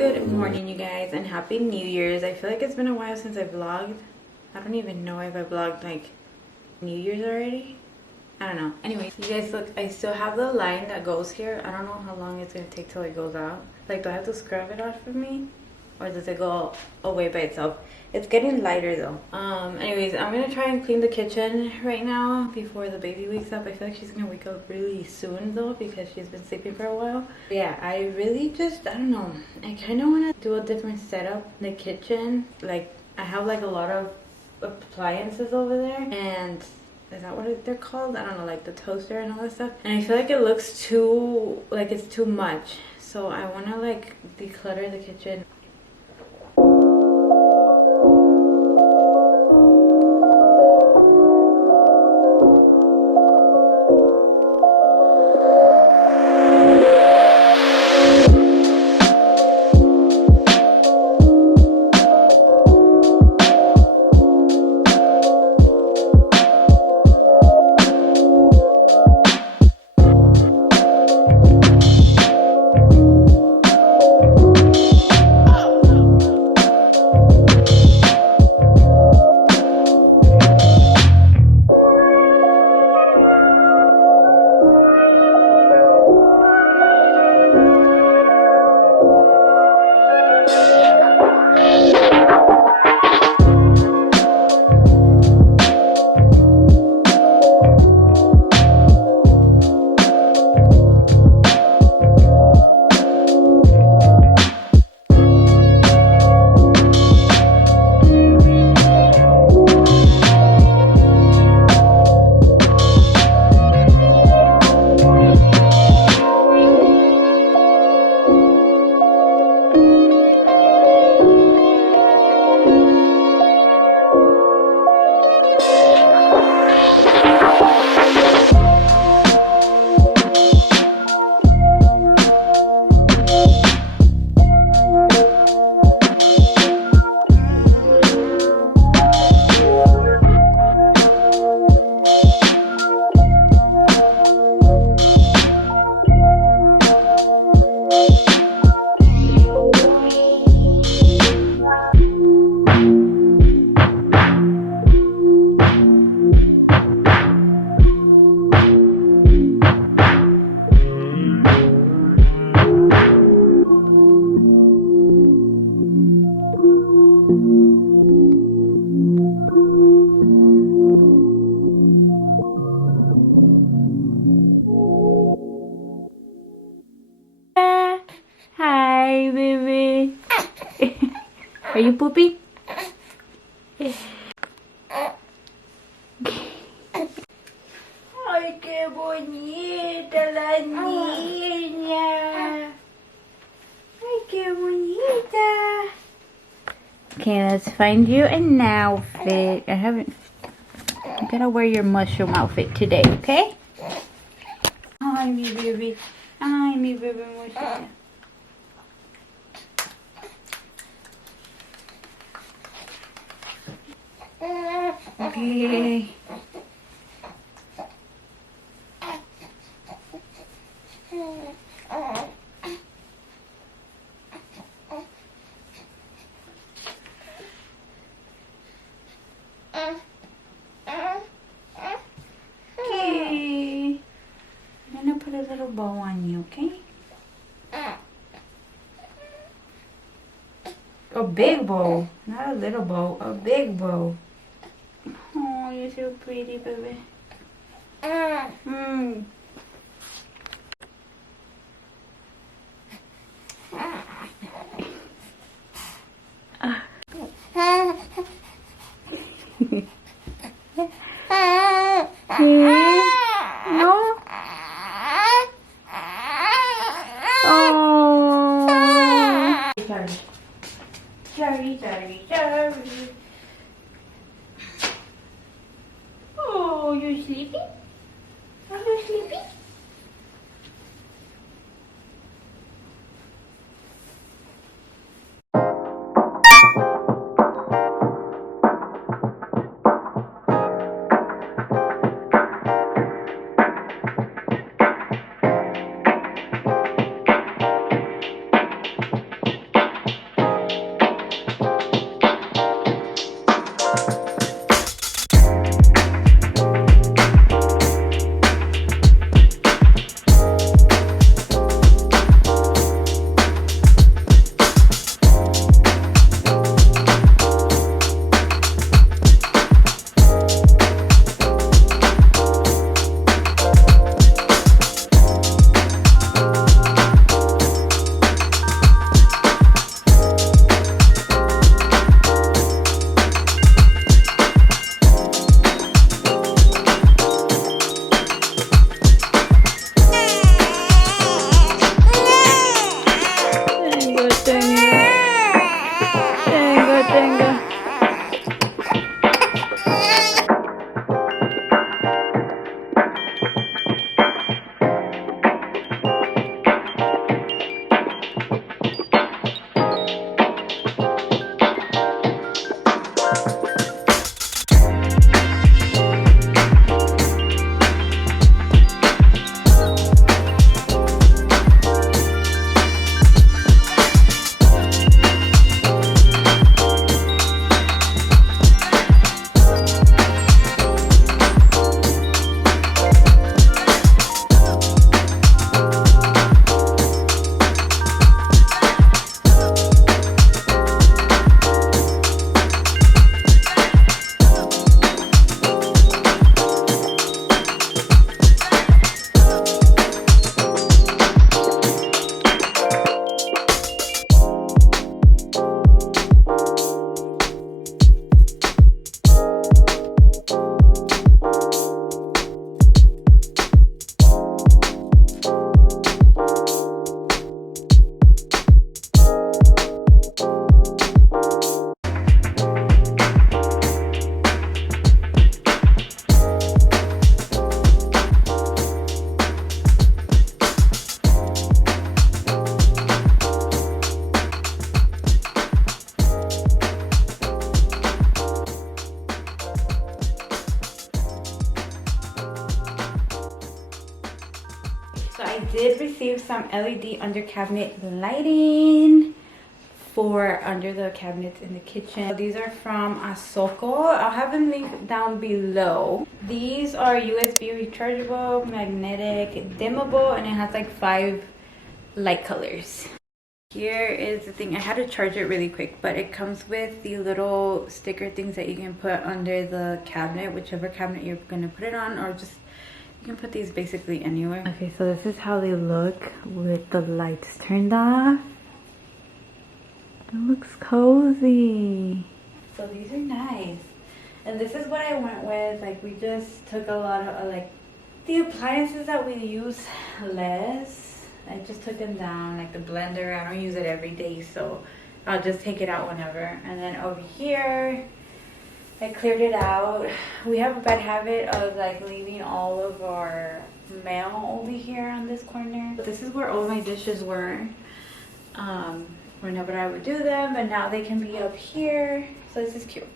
Good morning, you guys, and happy New Year's. I feel like it's been a while since I vlogged. I don't even know if I vlogged like New Year's already. I don't know. Anyways, you guys, look, I still have the line that goes here. I don't know how long it's gonna take till it goes out. Like, do I have to scrub it off for me, or does it go away by itself? It's getting lighter though. Anyways, I'm gonna try and clean the kitchen right now before the baby wakes up. I feel like she's gonna wake up really soon though, because she's been sleeping for a while. But yeah, I really just, I don't know, I kind of want to do a different setup in the kitchen. Like, I have like a lot of appliances over there, and is that what they're called? I don't know, like the toaster and all that stuff. And I feel like it looks too, like it's too much. So I want to like declutter the kitchen. Hi, baby. Are you poopy? Ay, qué bonita la niña. Ay, qué bonita. Okay, let's find you an outfit. You gotta wear your mushroom outfit today, okay? Ay, mi baby. Ay, mi baby mushroom. Okay. Okay. I'm gonna put a little bow on you, okay? A big bow, not a little bow, a big bow. Oh, you're so pretty, baby. Mm. No? Oh. Sorry. Oh, you're sleepy? Are you sleepy? received some LED under cabinet lighting for under the cabinets in the kitchen. These are from Asoko. I'll have them linked down below. These are USB rechargeable, magnetic, dimmable, and it has like 5 light colors. Here is the thing. I had to charge it really quick, but it comes with the little sticker things that you can put under the cabinet, whichever cabinet you're gonna put it on, or just you can put these basically anywhere. Okay, so this is how they look with the lights turned off. It looks cozy. So these are nice. And this is what I went with. Like, we just took a lot of like the appliances that we use less. I just took them down, like the blender. I don't use it every day, so I'll just take it out whenever. And then over here, I cleared it out. We have a bad habit of like leaving all of our mail over here on this corner. But this is where all my dishes were. Whenever I would do them, but now they can be up here, so this is cute.